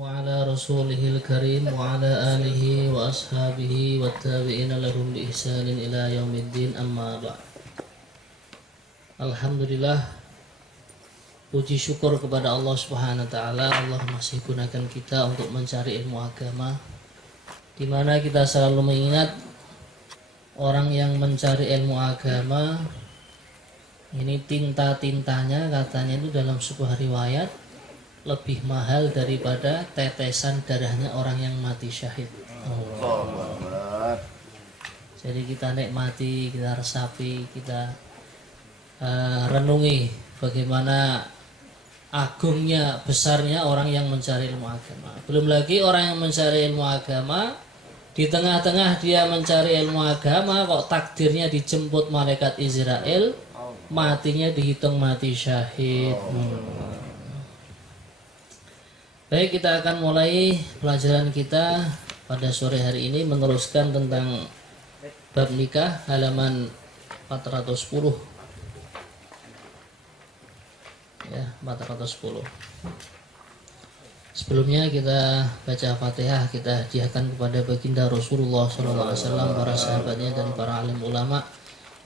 وعلى رسوله الكريم وعلى آله وأصحابه والتابعين لهم بإحسان إلى يوم الدين أما بعد. Alhamdulillah, puji syukur kepada Allah Subhanahu wa taala. Allah masih gunakan kita untuk mencari ilmu agama, di mana kita selalu mengingat orang yang mencari ilmu agama ini tinta-tintanya katanya itu dalam sebuah riwayat lebih mahal daripada tetesan darahnya orang yang mati syahid. Jadi kita nikmati, kita resapi, kita renungi bagaimana agungnya, besarnya orang yang mencari ilmu agama. Belum lagi orang yang mencari ilmu agama, di tengah-tengah dia mencari ilmu agama kok takdirnya dijemput malaikat Israel, matinya dihitung mati syahid. Baik, kita akan mulai pelajaran kita pada sore hari ini meneruskan tentang bab nikah halaman 410. Ya, 410. Sebelumnya kita baca Fatihah, kita hadiahkan kepada baginda Rasulullah SAW, para sahabatnya dan para alim ulama.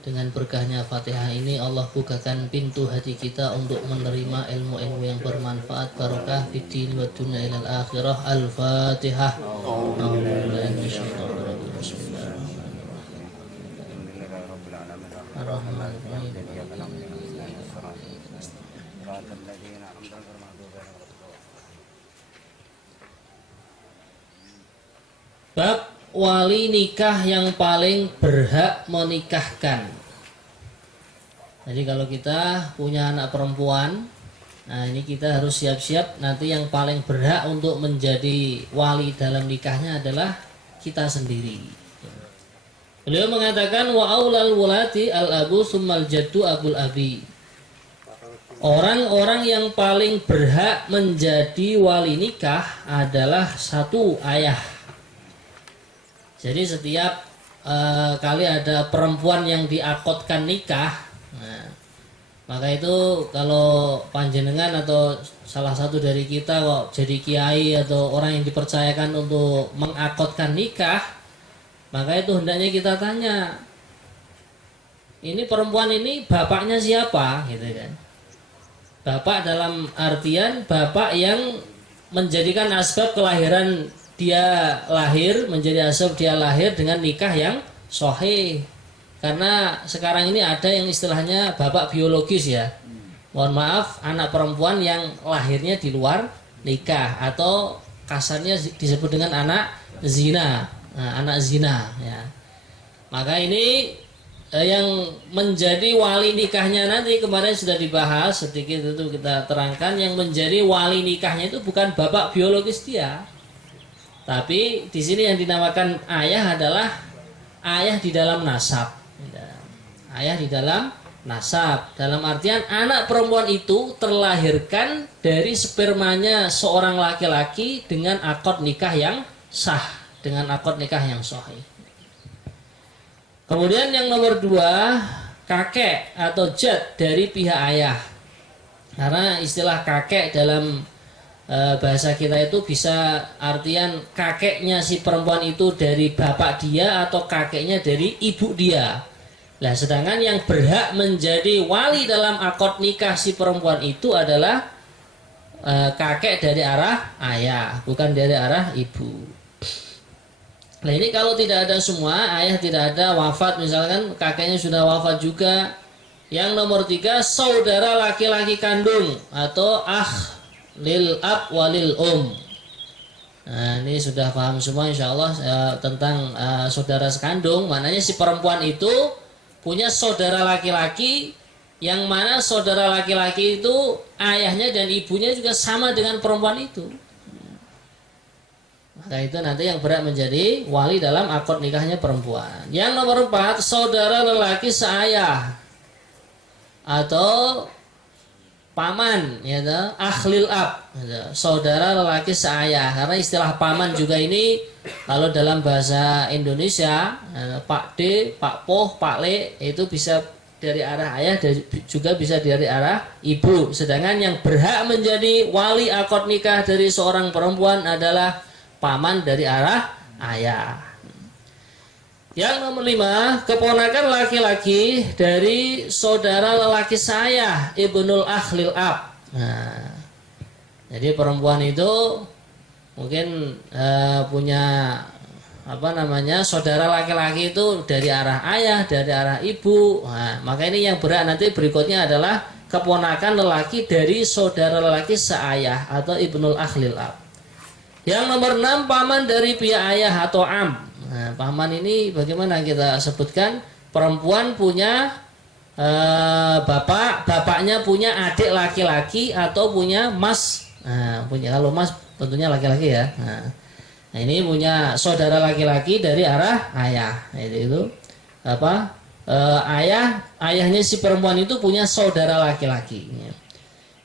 Dengan berkahnya Fatihah ini Allah bukakan pintu hati kita untuk menerima ilmu-ilmu yang bermanfaat, barokah fid din wa dunya ilal akhirah. Al-Fatihah. Bab wali nikah yang paling berhak menikahkan. Jadi kalau kita punya anak perempuan, nah ini kita harus siap-siap nanti yang paling berhak untuk menjadi wali dalam nikahnya adalah kita sendiri. Beliau mengatakan wa aulal wulati al-abu summal jaddu abul abi. Orang-orang yang paling berhak menjadi wali nikah adalah satu, ayah. Jadi setiap kali ada perempuan yang diakotkan nikah, nah, maka itu kalau panjenengan atau salah satu dari kita kok jadi kiai atau orang yang dipercayakan untuk mengakotkan nikah, maka itu hendaknya kita tanya, ini perempuan ini bapaknya siapa, gitu kan? Bapak dalam artian bapak yang menjadikan asbab kelahiran dia lahir, menjadi asbab dia lahir dengan nikah yang sahih. Karena sekarang ini ada yang istilahnya bapak biologis ya. Mohon maaf, anak perempuan yang lahirnya di luar nikah atau kasarnya disebut dengan anak zina. Nah, anak zina ya. Maka ini yang menjadi wali nikahnya nanti kemarin sudah dibahas sedikit, itu kita terangkan, yang menjadi wali nikahnya itu bukan bapak biologis dia. Tapi di sini yang dinamakan ayah adalah ayah di dalam nasab. Ayah di dalam nasab. Dalam artian anak perempuan itu terlahirkan dari spermanya seorang laki-laki dengan akad nikah yang sah, dengan akad nikah yang sahih. Kemudian yang nomor dua, kakek atau jad dari pihak ayah. Karena istilah kakek dalam bahasa kita itu bisa artian kakeknya si perempuan itu dari bapak dia atau kakeknya dari ibu dia. Nah, sedangkan yang berhak menjadi wali dalam akad nikah si perempuan itu adalah kakek dari arah ayah, bukan dari arah ibu. Nah, ini kalau tidak ada semua, ayah tidak ada, wafat misalkan, kakeknya sudah wafat juga. Yang nomor tiga, saudara laki-laki kandung atau lil ab walil Nah, ini sudah paham semua insyaallah tentang saudara sekandung. Maknanya si perempuan itu punya saudara laki-laki, yang mana saudara laki-laki itu ayahnya dan ibunya juga sama dengan perempuan itu. Maka itu nanti yang berhak menjadi wali dalam akad nikahnya perempuan. Yang nomor 4, saudara lelaki seayah atau paman, ya, akhlil ab, ya, saudara lelaki seayah. Karena istilah paman juga ini kalau dalam bahasa Indonesia, Pak D, Pak Poh, Pak Le itu bisa dari arah ayah dan juga bisa dari arah ibu. Sedangkan yang berhak menjadi wali akad nikah dari seorang perempuan adalah paman dari arah ayah. Yang nomor 5, keponakan laki-laki dari saudara lelaki saya, ibnul akhlil ab. Nah, jadi perempuan itu mungkin punya saudara laki-laki itu dari arah ayah, dari arah ibu. Nah, maka ini yang berhak nanti berikutnya adalah keponakan lelaki dari saudara lelaki seayah atau ibnul akhlil ab. Yang nomor 6, paman dari pihak ayah atau am. Nah, paman ini bagaimana kita sebutkan? Perempuan punya bapaknya punya adik laki-laki atau punya mas. Nah, kalau mas tentunya laki-laki ya. Nah, ini punya saudara laki-laki dari arah ayah. Itu ayahnya si perempuan itu punya saudara laki-laki.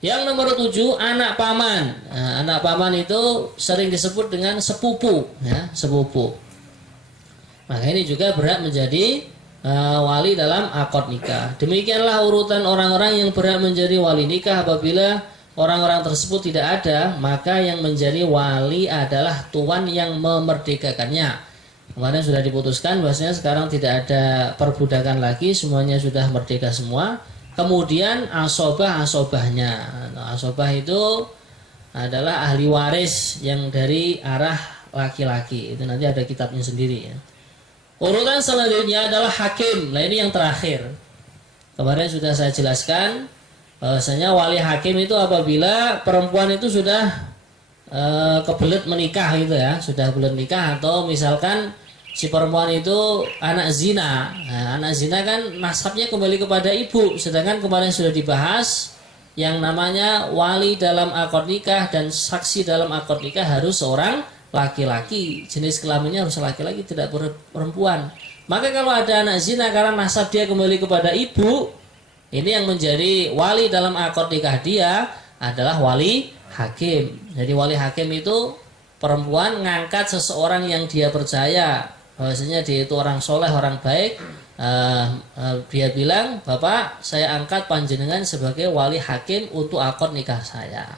Yang nomor 7, anak paman. Nah, anak paman itu sering disebut dengan sepupu, ya, sepupu. Maka ini juga berhak menjadi wali dalam akad nikah. Demikianlah urutan orang-orang yang berhak menjadi wali nikah. Apabila orang-orang tersebut tidak ada, maka yang menjadi wali adalah tuan yang memerdekakannya. Kemarin sudah diputuskan bahwasanya sekarang tidak ada perbudakan lagi, semuanya sudah merdeka semua. Kemudian asobahnya. Nah, asobah itu adalah ahli waris yang dari arah laki-laki. Itu nanti ada kitabnya sendiri ya. Urutan selanjutnya adalah hakim. Nah, ini yang terakhir. Kemarin sudah saya jelaskan bahwasanya wali hakim itu apabila perempuan itu sudah kebelet menikah gitu ya, sudah kebelet nikah, atau misalkan si perempuan itu anak zina. Nah, anak zina kan nasabnya kembali kepada ibu. Sedangkan kemarin sudah dibahas yang namanya wali dalam akad nikah dan saksi dalam akad nikah harus seorang laki-laki. Jenis kelaminnya harus laki-laki, tidak perempuan. Maka kalau ada anak zina karena nasab dia kembali kepada ibu, ini yang menjadi wali dalam akad nikah dia adalah wali hakim. Jadi wali hakim itu perempuan ngangkat seseorang yang dia percaya bahwasanya dia itu orang soleh, orang baik. Dia bilang, Bapak, saya angkat panjenengan sebagai wali hakim untuk akad nikah saya.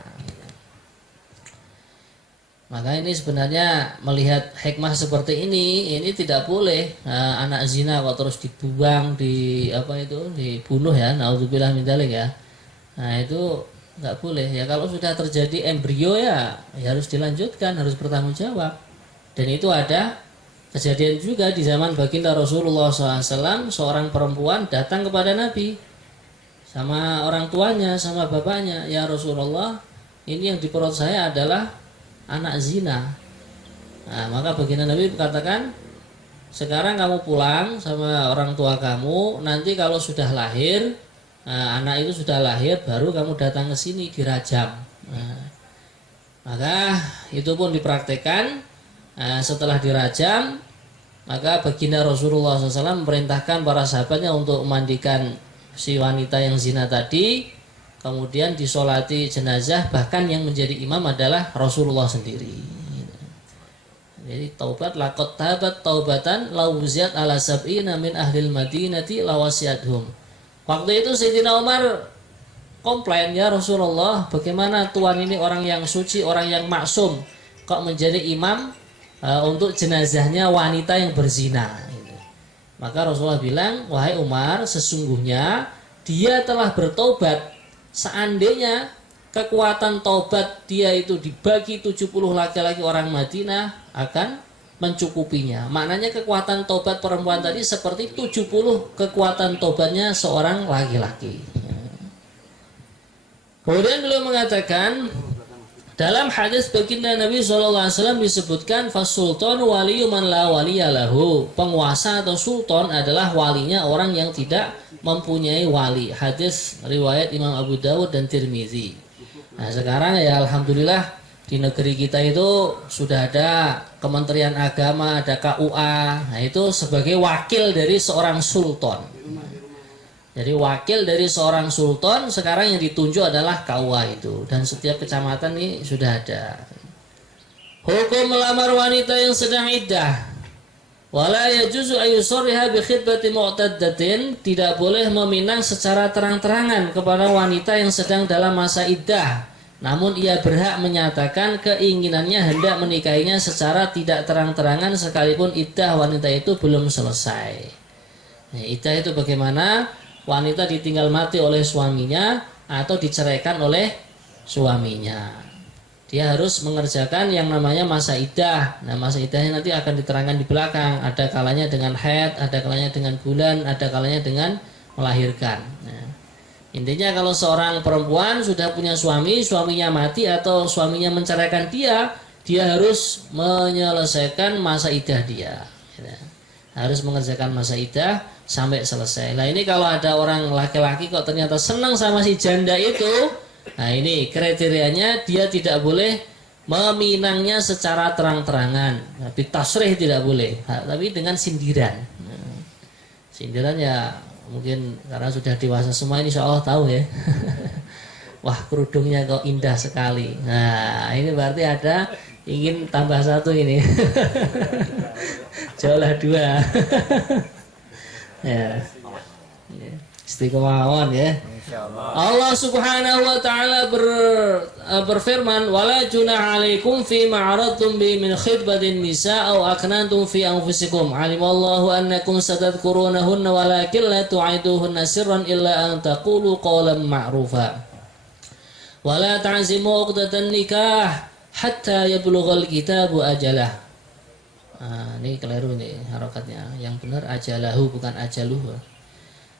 Maka ini sebenarnya melihat hikmah seperti ini tidak boleh anak zina kok terus dibuang, dibunuh ya, naudzubillah min dzalik ya. Nah, itu nggak boleh ya. Kalau sudah terjadi embrio ya harus dilanjutkan, harus bertanggung jawab. Dan itu ada kejadian juga di zaman baginda Rasulullah SAW. Seorang perempuan datang kepada Nabi sama orang tuanya, sama bapaknya, ya Rasulullah, ini yang di perut saya adalah anak zina. Nah, maka baginda Nabi katakan, sekarang kamu pulang sama orang tua kamu, nanti kalau sudah lahir, anak itu sudah lahir, baru kamu datang ke sini dirajam. Maka itu pun dipraktekkan. Setelah dirajam, maka baginda Rasulullah SAW memerintahkan para sahabatnya untuk memandikan si wanita yang zina tadi, kemudian disolati jenazah, bahkan yang menjadi imam adalah Rasulullah sendiri. Jadi taubat laqad tabat taubatan law ziyad ala sab'ina min ahlil madinati lawasiyathum. Waktu itu Sayyidina Umar komplain, ya Rasulullah, bagaimana tuan ini orang yang suci, orang yang maksum, kok menjadi imam untuk jenazahnya wanita yang berzina. Maka Rasulullah bilang, wahai Umar, sesungguhnya dia telah bertobat. Seandainya kekuatan taubat dia itu dibagi 70 laki-laki orang Madinah akan mencukupinya. Maknanya kekuatan taubat perempuan tadi seperti 70 kekuatan taubatnya seorang laki-laki. Kemudian beliau mengatakan, dalam hadis baginda Nabi SAW disebutkan, fasultan waliyu man la waliyalahu. Penguasa atau sultan adalah walinya orang yang tidak mempunyai wali. Hadis riwayat Imam Abu Dawud dan Tirmizi. Nah, sekarang ya alhamdulillah di negeri kita itu sudah ada Kementerian Agama, ada KUA. Nah, itu sebagai wakil dari seorang sultan. Jadi wakil dari seorang sultan sekarang yang ditunjuk adalah KUA itu, dan setiap kecamatan ini sudah ada. Hukum melamar wanita yang sedang iddah. Wala yajuzu ayyusarriha bi khitbati mu'taddatin, tidak boleh meminang secara terang-terangan kepada wanita yang sedang dalam masa iddah. Namun ia berhak menyatakan keinginannya hendak menikahinya secara tidak terang-terangan sekalipun iddah wanita itu belum selesai. Nah, iddah itu bagaimana? Wanita ditinggal mati oleh suaminya atau diceraikan oleh suaminya. Dia harus mengerjakan yang namanya masa iddah. Nah, masa iddahnya nanti akan diterangkan di belakang. Ada kalanya dengan haid, ada kalanya dengan bulan, ada kalanya dengan melahirkan. Nah, intinya kalau seorang perempuan sudah punya suami, suaminya mati atau suaminya menceraikan dia, dia harus menyelesaikan masa iddah dia. Harus mengerjakan masa iddah sampai selesai. Nah, ini kalau ada orang laki-laki kok ternyata senang sama si janda itu, nah ini kriterianya, dia tidak boleh meminangnya secara terang-terangan, tapi tasrih tidak boleh, tapi dengan sindiran. Sindiran ya mungkin karena sudah dewasa semua ini insya Allah tahu ya. Wah, kerudungnya kok indah sekali. Nah, ini berarti ada ingin tambah satu ini. Jauhlah dua. Ya. Istiqomah ya. Allah Subhanahu wa taala berfirman, wala junah alaikum fi ma'aradtum bi min khitbatin nisa aw aknantum fi anfusikum alimallahu annakum satadhkurunahunna walakin la tu'iduhunna sirran illa an taqulu qawlan ma'rufa wala ta'zimu 'uqdatan nikah hatta yablughal kitabu ajalah. Ini keliru nih harokatnya. Yang benar ajalahu bukan ajaluhu.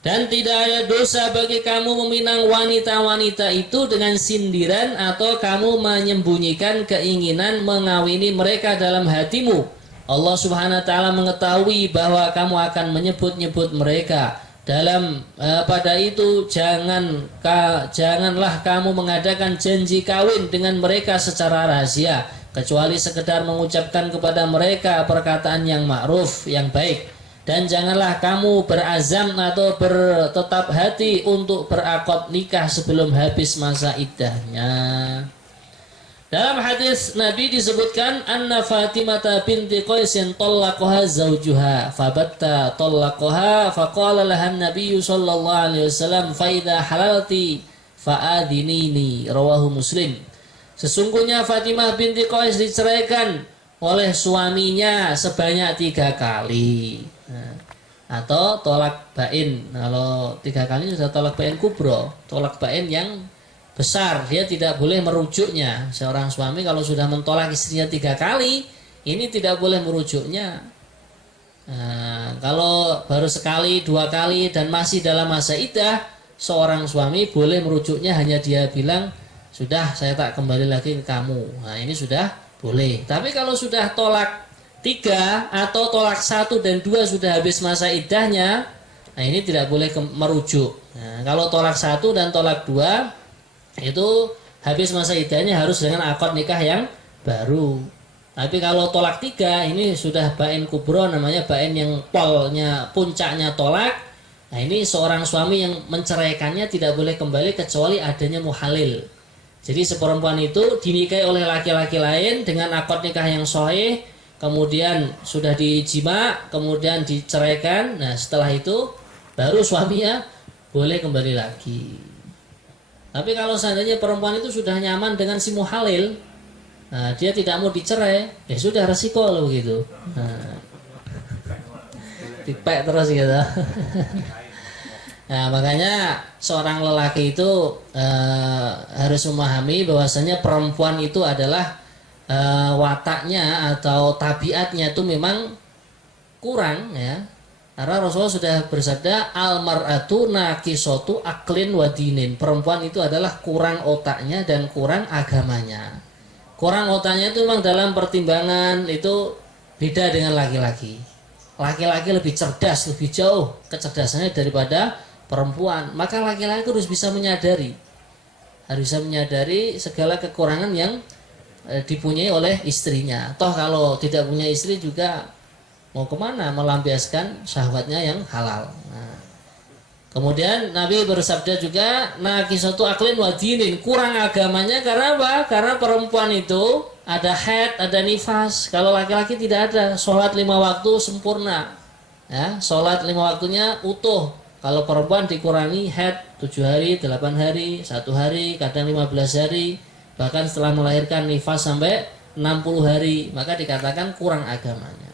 Dan tidak ada dosa bagi kamu meminang wanita-wanita itu dengan sindiran atau kamu menyembunyikan keinginan mengawini mereka dalam hatimu. Allah Subhanahu wa taala mengetahui bahwa kamu akan menyebut-nyebut mereka. Pada itu janganlah kamu mengadakan janji kawin dengan mereka secara rahasia, kecuali sekedar mengucapkan kepada mereka perkataan yang ma'ruf, yang baik. Dan janganlah kamu berazam atau bertetap hati untuk berakad nikah sebelum habis masa iddahnya. Dalam hadis Nabi disebutkan anna Fatimah binti Qaisin talaqaha zawjuha fabatta talaqaha faqala laha an-nabiy sallallahu alaihi wasallam fa idza halalti fa'adhinini, rawahu Muslim. Sesungguhnya Fatimah binti Qais diceraikan oleh suaminya sebanyak 3 kali. Atau tolak bain. Kalau 3 kali sudah tolak bain kubro, tolak bain yang besar, dia tidak boleh merujuknya. Seorang suami kalau sudah mentolak istrinya 3 kali, ini tidak boleh merujuknya. Kalau baru sekali, 2 kali dan masih dalam masa iddah, seorang suami boleh merujuknya, hanya dia bilang sudah saya tak kembali lagi ke kamu. Nah, ini sudah boleh. Tapi kalau sudah tolak 3 atau tolak 1 dan 2 sudah habis masa iddahnya, nah ini tidak boleh merujuk. Nah, kalau tolak 1 dan tolak 2 itu habis masa iddahnya harus dengan akad nikah yang baru. Tapi kalau tolak 3 ini sudah bain kubro, namanya bain yang polnya, puncaknya tolak. Nah, ini seorang suami yang menceraikannya tidak boleh kembali kecuali adanya muhalil. Jadi seperempuan itu dinikahi oleh laki-laki lain dengan akad nikah yang sahih, kemudian sudah dijima, kemudian diceraikan. Nah, setelah itu baru suaminya boleh kembali lagi. Tapi kalau seandainya perempuan itu sudah nyaman dengan si muhalil, nah, dia tidak mau dicerai, ya sudah resiko loh begitu. Nah, dipek terus gitu. Nah, makanya seorang lelaki itu harus memahami bahwasanya perempuan itu adalah wataknya atau tabiatnya itu memang kurang ya. Karena Rasulullah sudah bersabda al-mar'atu naqisatu aqlin wa dinin. Perempuan itu adalah kurang otaknya dan kurang agamanya. Kurang otaknya itu memang dalam pertimbangan itu beda dengan laki-laki. Laki-laki lebih cerdas, lebih jauh kecerdasannya daripada perempuan. Maka laki-laki harus bisa menyadari segala kekurangan yang dipunyai oleh istrinya. Toh kalau tidak punya istri juga mau kemana melampiaskan syahwatnya yang halal. Nah, kemudian Nabi bersabda juga naqisatu aqlin wa dinin, kurang agamanya karena apa? Karena perempuan itu ada haid, ada nifas. Kalau laki-laki tidak ada, sholat 5 waktu sempurna. Ya, sholat 5 waktunya utuh. Kalau perempuan dikurangi haid 7 hari, 8 hari, 1 hari, kadang 15 hari, bahkan setelah melahirkan nifas sampai 60 hari, maka dikatakan kurang agamanya.